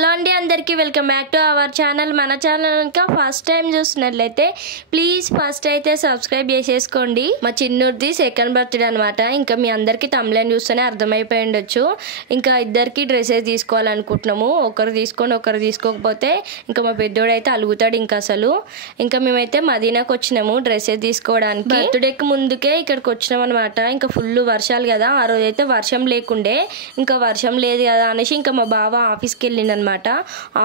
Hello అండి అందరికీ welcome back to our channel. మన ఛానల్ ఇంకా ఫస్ట్ టైం చూస్తున్నట్లయితే ప్లీజ్ ఫస్ట్ అయితే సబ్స్క్రైబ్ చేసేసుకోండి. మా చిన్నూర్ది సెకండ్ బర్త్డే అనమాట. ఇంకా మీ అందరికీ తమ్లైన్ చూస్తేనే అర్థమైపోయి ఉండొచ్చు. ఇంకా ఇద్దరికి డ్రెస్సెస్ తీసుకోవాలనుకుంటున్నాము. ఒకరు తీసుకొని ఒకరు తీసుకోకపోతే ఇంకా మా పెద్దోడు అయితే అలుగుతాడు ఇంకా అసలు. ఇంకా మేమైతే మదీనాకు వచ్చినాము డ్రెస్సెస్ తీసుకోవడానికి. బర్త్డేకి ముందుకే ఇక్కడికి వచ్చినాం అనమాట. ఇంకా ఫుల్ వర్షాలు కదా, ఆ రోజు అయితే వర్షం లేకుండే. ఇంకా వర్షం లేదు కదా అనేసి ఇంకా మా బావ ఆఫీస్కి వెళ్ళిండనమాట.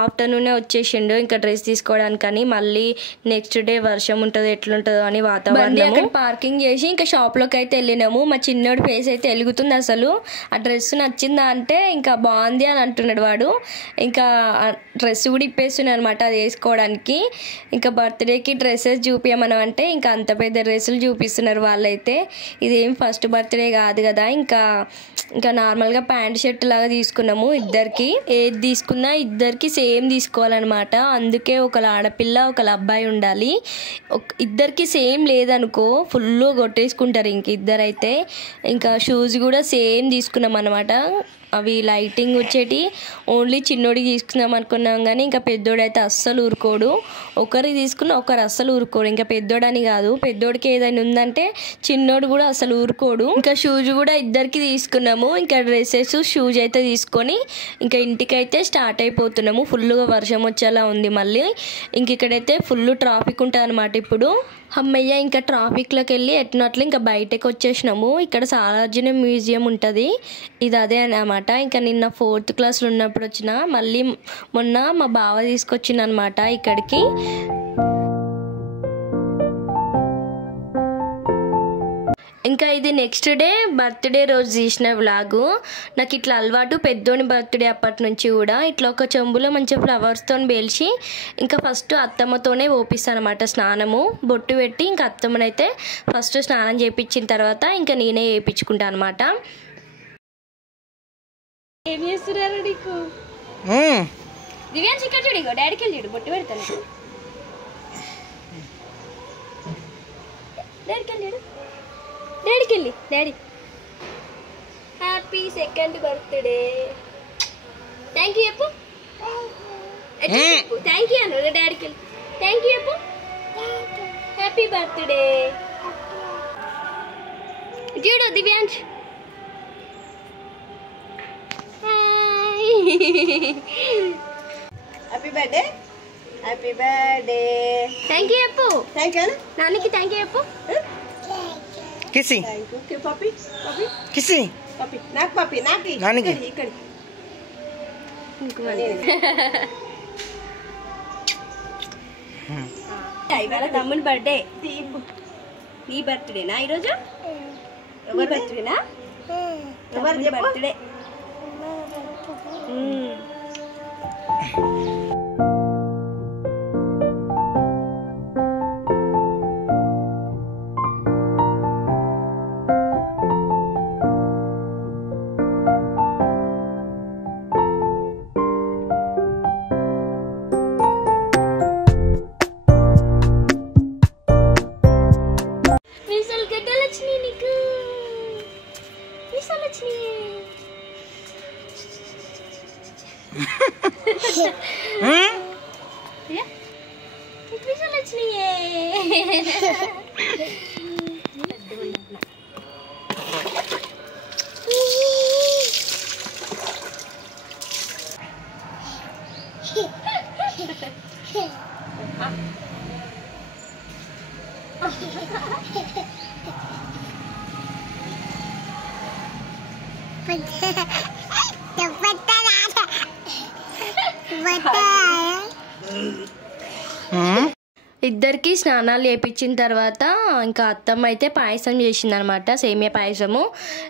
ఆఫ్టర్నూనే వచ్చేసిండు ఇంకా డ్రెస్ తీసుకోవడానికని. మళ్ళీ నెక్స్ట్ డే వర్షం ఉంటుందో ఎట్లుంటుందో అని వాతావరణం అక్కడ పార్కింగ్ చేసి ఇంకా షాప్లోకి అయితే వెళ్ళినాము. మా చిన్నోడి ఫేస్ అయితే వెలుగుతుంది అసలు. ఆ డ్రెస్ నచ్చిందా అంటే ఇంకా బాగుంది అని అంటున్నాడు వాడు. ఇంకా డ్రెస్ కూడా ఇప్పేస్తున్నాడు అనమాట అది వేసుకోవడానికి. ఇంకా బర్త్డేకి డ్రెస్సెస్ చూపించమని అంటే ఇంకా అంత పెద్ద డ్రెస్సులు చూపిస్తున్నారు వాళ్ళైతే. ఇదేం ఫస్ట్ బర్త్డే కాదు కదా, ఇంకా నార్మల్గా ప్యాంట్ షర్ట్ లాగా తీసుకున్నాము ఇద్దరికి. ఏది తీసుకున్నా ఇద్దరికి సేమ్ తీసుకోవాలన్నమాట. అందుకే ఒకళ్ళ ఆడపిల్ల ఒకళ్ళ అబ్బాయి ఉండాలి. ఇద్దరికి సేమ్ లేదనుకో ఫుల్ కొట్టేసుకుంటారు ఇంక ఇద్దరైతే. ఇంకా షూస్ కూడా సేమ్ తీసుకున్నాం అనమాట. అవి లైటింగ్ వచ్చేటి ఓన్లీ చిన్నోడికి తీసుకుందాం అనుకున్నాం కానీ ఇంకా పెద్దోడైతే అస్సలు ఊరుకోడు. ఒకరికి తీసుకున్న ఒకరు అస్సలు ఊరుకోడు. ఇంకా పెద్దోడని కాదు, పెద్దోడికి ఏదైనా ఉందంటే చిన్నోడు కూడా అసలు ఊరుకోడు. ఇంకా షూస్ కూడా ఇద్దరికి తీసుకున్నాము. ఇంకా డ్రెస్సెస్ షూస్ అయితే తీసుకొని ఇంకా ఇంటికైతే స్టార్ట్ అయిపోతున్నాము. ఫుల్గా వర్షం వచ్చేలా ఉంది మళ్ళీ. ఇంక ఇక్కడైతే ఫుల్ ట్రాఫిక్ ఉంటుంది అనమాట ఇప్పుడు. అమ్మయ్య ఇంకా ట్రాఫిక్లోకి వెళ్ళి ఎట్నట్లు ఇంకా బయటకు వచ్చేసినాము. ఇక్కడ సాలార్జున మ్యూజియం ఉంటుంది, ఇది అదే అనమాట. ఇంకా నిన్న 4th క్లాస్లో ఉన్నప్పుడు వచ్చిన, మళ్ళీ మొన్న మా బావ తీసుకొచ్చింది అనమాట ఇక్కడికి. ఇంకా ఇది నెక్స్ట్ డే బర్త్డే రోజు తీసిన వ్లాగు. నాకు ఇట్లా అలవాటు పెద్దోని బర్త్డే అప్పటి నుంచి కూడా. ఇట్లా ఒక చెంబులో మంచిగా ఫ్లవర్స్తో పేల్చి ఇంకా ఫస్ట్ అత్తమ్మతోనే ఓపిస్తాను అనమాట స్నానము. బొట్టు పెట్టి ఇంకా అత్తమ్మనైతే ఫస్ట్ స్నానం చేయించిన తర్వాత ఇంకా నేనే చేయించుకుంటాను అనమాట. ఏం చేస్తున్నారు నీకు దివ్యాన్? చికెన్ చూడు, డాడీకి వెళ్ళి చూడు, బొట్టు పెడతాను. డాడీకి వెళ్ళి డాడీకి వెళ్ళి daddy happy second birthday. Thank you చెప్పు, థ్యాంక్ యూ అను డాడీకి వెళ్ళి. థ్యాంక్ యూ చెప్పు, హ్యాపీ బర్త్డే చూడు Divyansh. Happy birthday, happy birthday. Thank you చెప్పు, థ్యాంక్ యూ నాన్నకి థ్యాంక్ యూ చెప్పు. కిసి పప్పి పప్పి కిసి పప్పి నాకు పప్పి నాకు నాన్నకి ఇక్కడ ఇవాళ తమ్ముని బర్త్డే. నీ బర్త్డేనా ఈరోజు? ఎవరి బర్త్డేనా? ఎవరి బర్త్డే? ఇద్దరికి స్నానాలు చేయించిన తర్వాత ఇంకా అత్తమ్మ అయితే పాయసం చేసింది అనమాట, సేమియా పాయసము.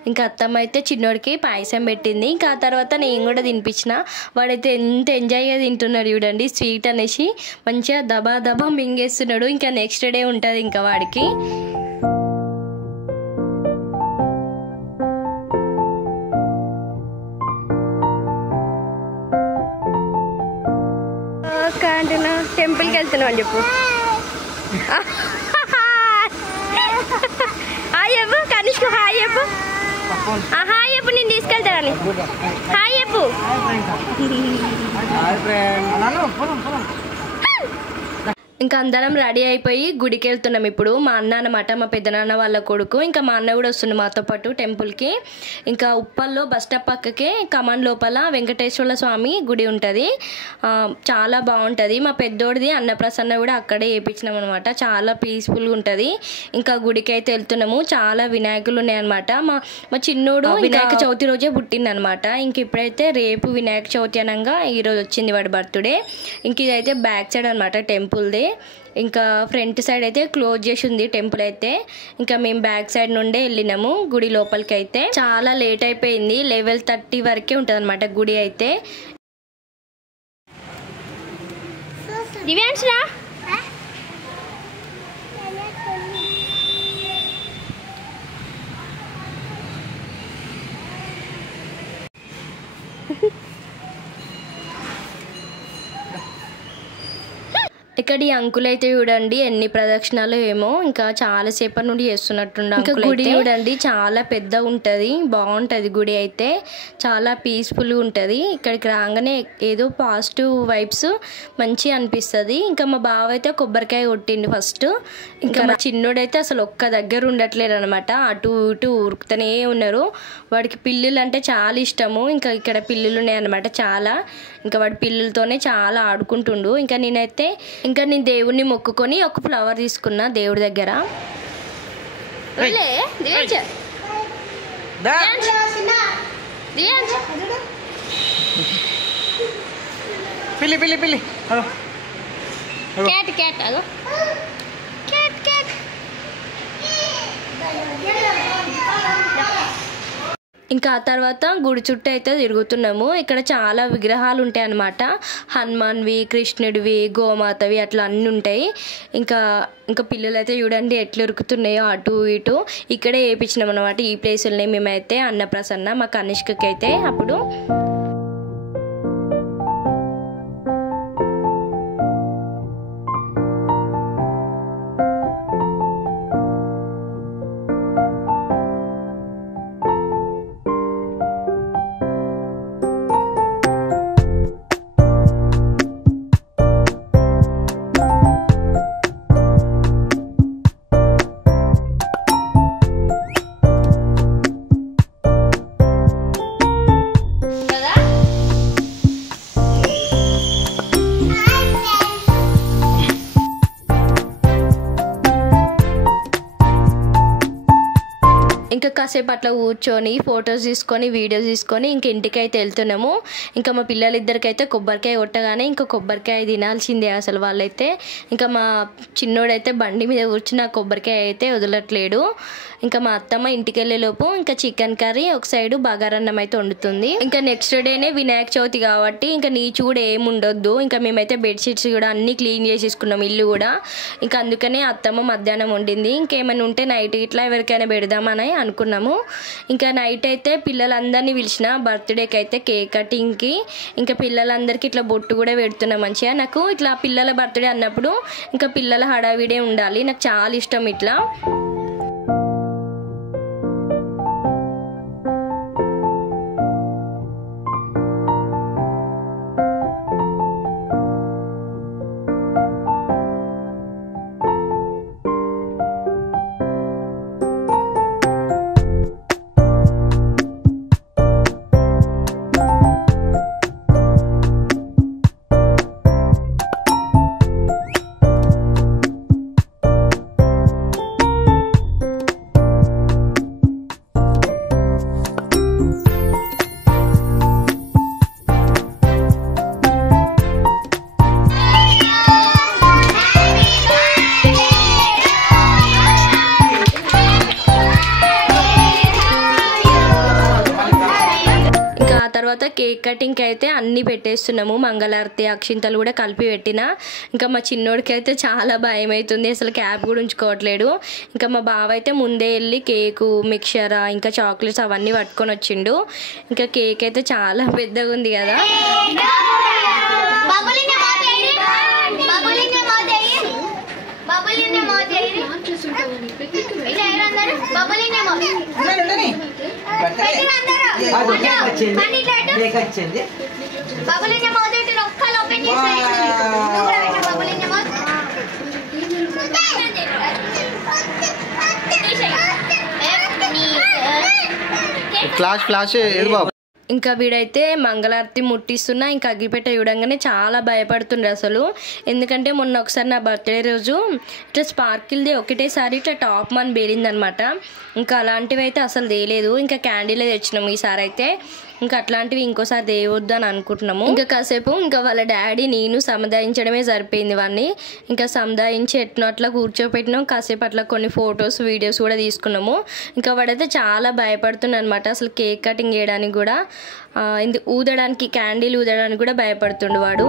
ఇంకా అత్తమ్మ అయితే చిన్నోడికి పాయసం పెట్టింది. ఇంకా ఆ తర్వాత నేను కూడా తినిపించిన. వాడైతే ఎంత ఎంజాయ్గా తింటున్నాడు చూడండి, స్వీట్ అనేసి మంచిగా దబా దబా మింగేస్తున్నాడు. ఇంకా నెక్స్ట్ డే ఉంటుంది ఇంకా వాడికి. టెంపుల్కి వెళ్తున్నావు అని చెప్పు. హాయ్ చెప్పు కనిష్కు, హాయ్ చెప్పు. హాయ్ చెప్పు, నేను తీసుకెళ్తానని హాయ్ చెప్పు. ఇంకా అందరం రెడీ అయిపోయి గుడికి వెళ్తున్నాం. ఇప్పుడు మా అన్న అనమాట, మా పెద్దనాన్న వాళ్ళ కొడుకు. ఇంకా మా అన్న కూడా వస్తుంది మాతో పాటు టెంపుల్కి. ఇంకా ఉప్పల్లో బస్ స్టాప్ పక్కకే కమాన్ లోపల వెంకటేశ్వర స్వామి గుడి ఉంటుంది. చాలా బాగుంటుంది. మా పెద్దోడిది అన్నప్రసన్న కూడా అక్కడే వేయించినాం అనమాట. చాలా పీస్ఫుల్గా ఉంటుంది. ఇంకా గుడికి అయితే వెళ్తున్నాము. చాలా వినాయకులు ఉన్నాయన్నమాట. మా చిన్నోడు వినాయక చవితి రోజే పుట్టిందనమాట. ఇంక ఇప్పుడైతే రేపు వినాయక చవితి అనగా ఈరోజు వచ్చింది వాడి బర్త్డే. ఇంక ఇదైతే బ్యాక్ సైడ్ అనమాట టెంపుల్ది. ఇంకా ఫ్రంట్ సైడ్ అయితే క్లోజ్ చేసి ఉంది టెంపుల్ అయితే. ఇంకా మేము బ్యాక్ సైడ్ నుండే వెళ్ళినాము గుడి లోపలికి. అయితే చాలా లేట్ అయిపోయింది. 11:30 వరకే ఉంటుంది అనమాట గుడి అయితే. దివ్యాంశ్ రా. ఇక్కడ ఈ అంకుల్ అయితే చూడండి ఎన్ని ప్రదక్షిణాలు ఏమో, ఇంకా చాలా సేపటి నుండి చేస్తున్నట్టుండ. ఇంకా గుడి చూడండి చాలా పెద్ద ఉంటది, బాగుంటది గుడి అయితే. చాలా పీస్ఫుల్గా ఉంటది. ఇక్కడికి రాగానే ఏదో పాజిటివ్ వైబ్స్ మంచి అనిపిస్తుంది. ఇంకా మా బావ అయితే కొబ్బరికాయ కొట్టిండు ఫస్ట్. ఇంకా మా చిన్నోడైతే అసలు ఒక్క దగ్గర ఉండట్లేదు అనమాట. అటు ఇటు ఉరుకుతూనే ఉన్నారు. వాడికి పిల్లులు అంటే చాలా ఇష్టము. ఇంకా ఇక్కడ పిల్లులు ఉన్నాయి అనమాట చాలా. ఇంకా వాడి పిల్లులతోనే చాలా ఆడుకుంటుండు. ఇంకా నేను దేవుణ్ణి మొక్కుకొని ఒక ఫ్లవర్ తీసుకున్నా దేవుడి దగ్గర. పిల్లి పిల్లి పిల్లి క్యాట్ క్యాట్ అదో క్యాట్ క్యాట్. ఇంకా ఆ తర్వాత గుడి చుట్టూ అయితే తిరుగుతున్నాము. ఇక్కడ చాలా విగ్రహాలు ఉంటాయి అన్నమాట. హనుమాన్వి, కృష్ణుడివి, గోమాతవి అట్లా అన్నీ ఉంటాయి. ఇంకా పిల్లలు అయితే చూడండి ఎట్లా ఉరుకుతున్నాయో అటు ఇటు. ఇక్కడే వేయించినాం అనమాట ఈ ప్లేసుల్ని మేమైతే. అన్నప్రసన్న మా కనిష్కకి అయితే అప్పుడు. ఇంకా కాసేపు అట్లా కూర్చొని ఫొటోస్ తీసుకొని వీడియోస్ తీసుకొని ఇంక ఇంటికి అయితే వెళ్తున్నాము. ఇంకా మా పిల్లలిద్దరికైతే కొబ్బరికాయ కొట్టగానే ఇంకా కొబ్బరికాయ తినాల్సిందే అసలు వాళ్ళైతే. ఇంకా మా చిన్నోడైతే బండి మీద కూర్చుని ఆ కొబ్బరికాయ అయితే వదలట్లేడు. ఇంకా మా అత్తమ్మ ఇంటికి వెళ్ళేలోపు ఇంకా చికెన్ కర్రీ ఒక సైడు బగారన్నం అయితే వండుతుంది. ఇంకా నెక్స్ట్ డేనే వినాయక చవితి కాబట్టి ఇంకా నీచు కూడా ఏమి ఉండొద్దు. ఇంకా మేమైతే బెడ్షీట్స్ కూడా అన్నీ క్లీన్ చేసేసుకున్నాం ఇల్లు కూడా. ఇంకా అందుకనే అత్తమ్మ మధ్యాహ్నం వండింది. ఇంకేమైనా ఉంటే నైట్ ఇట్లా ఎవరికైనా పెడదామని అనుకున్నాము. ఇంకా నైట్ అయితే పిల్లలందరినీ పిలిచిన బర్త్డేకి అయితే కేక్ కటింగ్కి. ఇంకా పిల్లలందరికీ ఇట్లా బొట్టు కూడా పెడుతున్నాం మంచిగా. నాకు ఇట్లా పిల్లల బర్త్డే అన్నప్పుడు ఇంకా పిల్లల హడావిడే ఉండాలి. నాకు చాలా ఇష్టం ఇట్లా. తర్వాత కేక్ కటింగ్కి అయితే అన్నీ పెట్టేస్తున్నాము. మంగళారతి అక్షింతలు కూడా కలిపి పెట్టిన. ఇంకా మా చిన్నోడికి అయితే చాలా భయం అవుతుంది, అసలు క్యాప్ కూడా ఉంచుకోవట్లేడు. ఇంకా మా బావ అయితే ముందే వెళ్ళి కేకు, మిక్చర్, ఇంకా చాక్లెట్స్ అవన్నీ పట్టుకొని వచ్చిండు. ఇంకా కేక్ అయితే చాలా పెద్దగా ఉంది కదా. వచ్చింది. ఫ్లాష్ ఏది బాబు. ఇంకా వీడైతే మంగళారతి ముట్టిస్తున్నా ఇంకా అగ్గిపెట్ట చూడంగానే చాలా భయపడుతుండే అసలు. ఎందుకంటే మొన్న ఒకసారి నా బర్త్డే రోజు ఇట్లా స్పార్కిల్ది ఒకటేసారి ఇట్లా టాప్ మన బేరిందనమాట. ఇంకా అలాంటివి అయితే అసలు తేలేదు. ఇంకా క్యాండిలే తెచ్చినాము ఈసారి అయితే. ఇంకా అట్లాంటివి ఇంకోసారి తేవద్దు అని అనుకుంటున్నాము. ఇంకా కాసేపు ఇంకా వాళ్ళ డాడీ నేను సముదాయించడమే సరిపోయింది వాడిని. ఇంకా సముదాయించి ఎట్నో అట్లా కూర్చోపెట్టినాం. కాసేపు అట్లా కొన్ని ఫొటోస్ వీడియోస్ కూడా తీసుకున్నాము. ఇంకా వాడైతే చాలా భయపడుతున్నాడు అనమాట. అసలు కేక్ కటింగ్ చేయడానికి కూడా ఊదడానికి క్యాండిల్ ఊదడానికి కూడా భయపడుతుండు వాడు.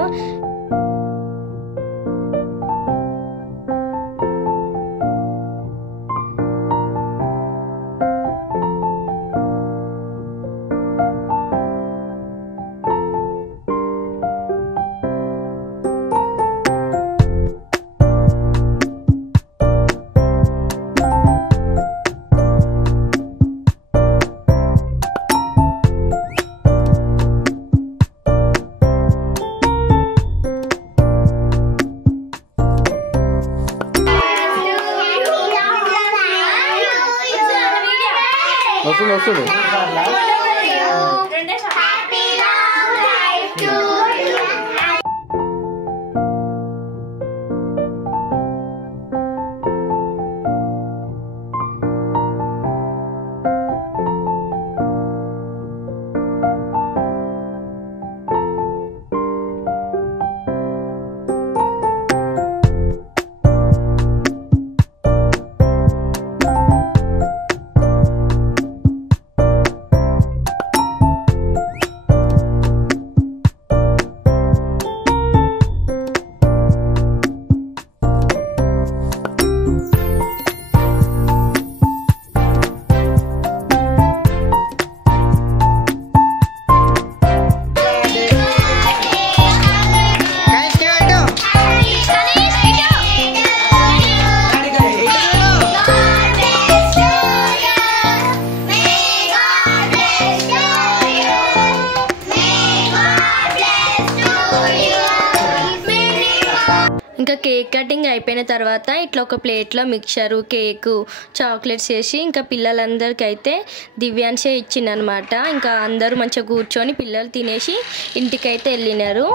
వస్తుంది. ఇంకా కేక్ కటింగ్ అయిపోయిన తర్వాత ఇట్లా ఒక ప్లేట్లో మిక్చరు కేకు చాక్లెట్స్ వేసి ఇంకా పిల్లలందరికీ అయితే దివ్యాంశే ఇచ్చిందనమాట. ఇంకా అందరూ మంచిగా కూర్చొని పిల్లలు తినేసి ఇంటికైతే వెళ్ళినారు.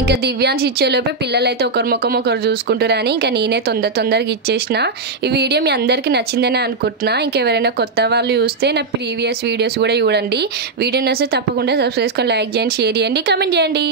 ఇంకా దివ్యాంశ్ ఇచ్చేలోపే పిల్లలైతే ఒకరి ముఖం ఒకరు చూసుకుంటారని ఇంకా నేనే తొందరగా ఇచ్చేసిన. ఈ వీడియో మీ అందరికీ నచ్చిందని అనుకుంటున్నా. ఇంకెవరైనా కొత్త వాళ్ళు చూస్తే నా ప్రీవియస్ వీడియోస్ కూడా చూడండి. వీడియో నచ్చితే తప్పకుండా సబ్స్క్రైబ్ చేసుకొని లైక్ చేయండి, షేర్ చేయండి, కామెంట్ చేయండి.